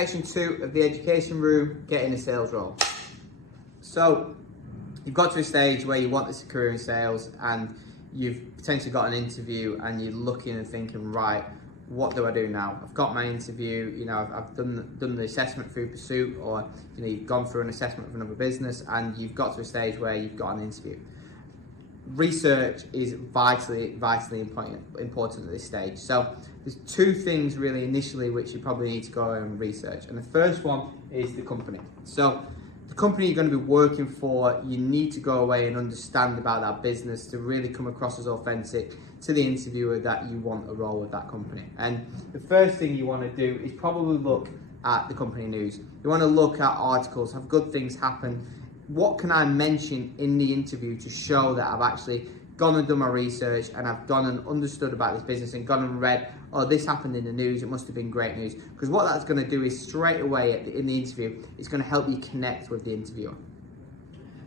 Section 2 of the education room, getting a sales role. So you've got to a stage where you want this career in sales and you've potentially got an interview and you're looking and thinking, right, what do I do now? I've got my interview, I've done the assessment through Pursuit, or you've gone through an assessment of another business and you've got to a stage where you've got an interview. Research is vitally important at this stage. So there's two things really initially which you probably need to go and research. And the first one is the company. So the company you're going to be working for, you need to go away and understand about that business to really come across as authentic to the interviewer that you want a role with that company. And the first thing you want to do is probably look at the company news. You want to look at articles, have good things happen. What can I mention in the interview to show that I've actually gone and done my research and I've gone and understood about this business and gone and read, oh, this happened in the news, it must have been great news. Because what that's going to do is straight away in the interview, it's going to help you connect with the interviewer.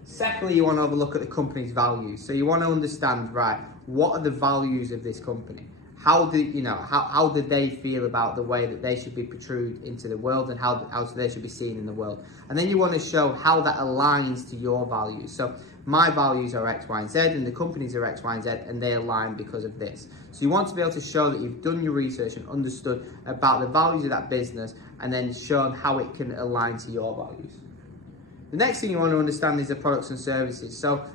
Secondly, you want to have a look at the company's values. So you want to understand, right, what are the values of this company? How do they feel about the way that they should be portrayed into the world and how they should be seen in the world? And then you want to show how that aligns to your values. So my values are X, Y, and Z, and the companies are X, Y, and Z, and they align because of this. So you want to be able to show that you've done your research and understood about the values of that business, and then show how it can align to your values. The next thing you want to understand is the products and services. So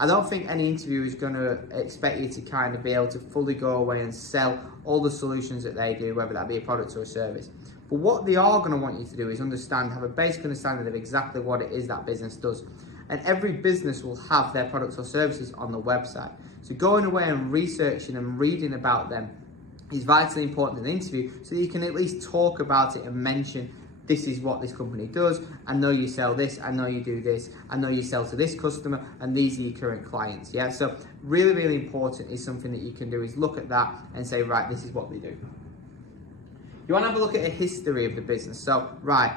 I don't think any interviewer is going to expect you to kind of be able to fully go away and sell all the solutions that they do, whether that be a product or a service. But what they are going to want you to do is have a basic understanding of exactly what it is that business does. And every business will have their products or services on the website. So going away and researching and reading about them is vitally important in the interview, so that you can at least talk about it and mention, this is what this company does. I know you sell this. I know you do this. I know you sell to this customer, and these are your current clients. Yeah. So really, really important is something that you can do is look at that and say, right, this is what they do. You want to have a look at a history of the business. So, right,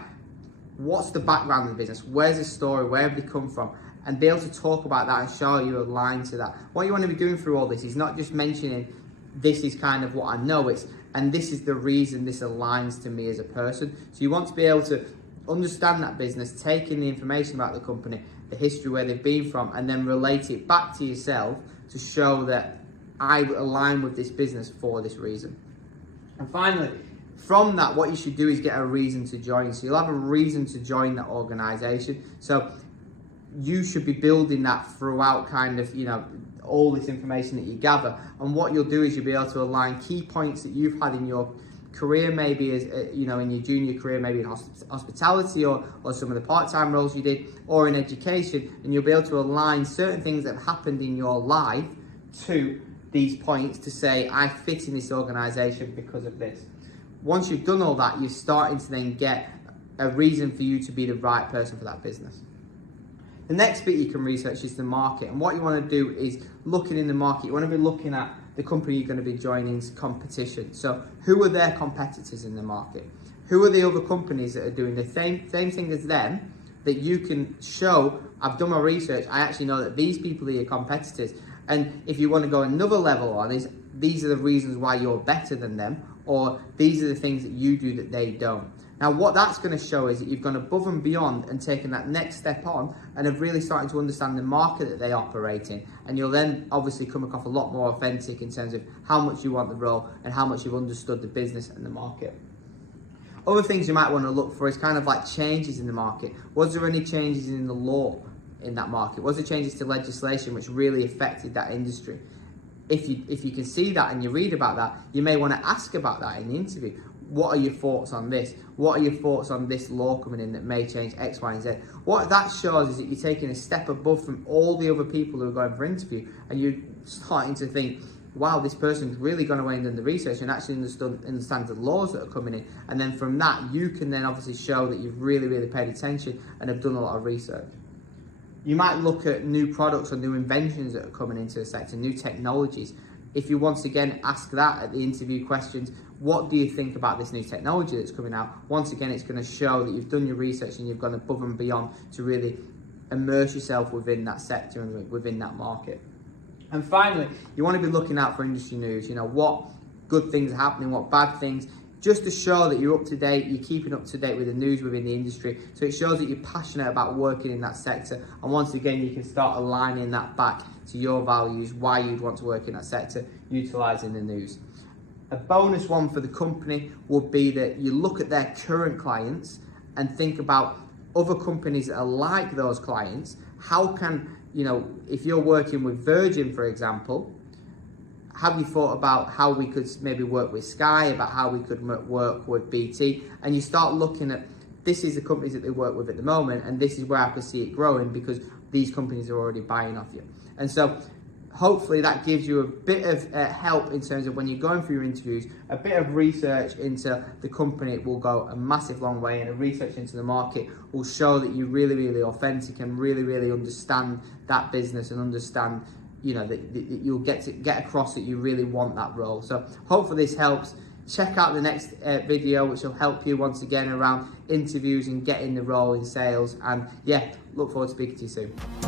what's the background of the business? Where's the story? Where have they come from? And be able to talk about that and show you a line to that. What you want to be doing through all this is not just mentioning, this is kind of what I know, and this is the reason this aligns to me as a person. So you want to be able to understand that business, take in the information about the company, the history, where they've been from, and then relate it back to yourself to show that I align with this business for this reason. And finally, from that, what you should do is get a reason to join. So you'll have a reason to join that organization. So you should be building that throughout all this information that you gather. And what you'll do is you'll be able to align key points that you've had in your career, maybe as in your junior career, maybe in hospitality or some of the part-time roles you did, or in education, and you'll be able to align certain things that have happened in your life to these points to say, I fit in this organization because of this. Once you've done all that, you're starting to then get a reason for you to be the right person for that business. The next bit you can research is the market. And what you want to do is looking in the market. You want to be looking at the company you're going to be joining's competition. So who are their competitors in the market? Who are the other companies that are doing the same thing as them that you can show, I've done my research, I actually know that these people are your competitors. And if you want to go another level on is, these are the reasons why you're better than them, or these are the things that you do that they don't. Now, what that's going to show is that you've gone above and beyond and taken that next step on and have really started to understand the market that they operate in. And you'll then obviously come across a lot more authentic in terms of how much you want the role and how much you've understood the business and the market. Other things you might want to look for is kind of like changes in the market. Was there any changes in the law in that market? Was there changes to legislation which really affected that industry? If you can see that and you read about that, you may want to ask about that in the interview. What are your thoughts on this? What are your thoughts on this law coming in that may change X, Y, and Z? What that shows is that you're taking a step above from all the other people who are going for interview, and you're starting to think, wow, this person's really gone away and done the research and actually understands the laws that are coming in. And then from that, you can then obviously show that you've really, really paid attention and have done a lot of research. You might look at new products or new inventions that are coming into the sector, new technologies. If you once again ask that at the interview questions, what do you think about this new technology that's coming out? Once again, it's going to show that you've done your research and you've gone above and beyond to really immerse yourself within that sector and within that market. And finally, you want to be looking out for industry news. What good things are happening, what bad things. just to show that you're up to date, you're keeping up to date with the news within the industry. So it shows that you're passionate about working in that sector. And once again, you can start aligning that back to your values, why you'd want to work in that sector, utilising the news. A bonus one for the company would be that you look at their current clients and think about other companies that are like those clients. How can, if you're working with Virgin, for example, have you thought about how we could maybe work with Sky, about how we could work with BT? And you start looking at, this is the companies that they work with at the moment, and this is where I could see it growing because these companies are already buying off you. And so hopefully that gives you a bit of help in terms of when you're going through your interviews. A bit of research into the company will go a massive long way, and a research into the market will show that you're really, really authentic and really, really understand that business and understand that you'll get across that you really want that role. So hopefully this helps. Check out the next video, which will help you once again around interviews and getting the role in sales. And yeah, look forward to speaking to you soon.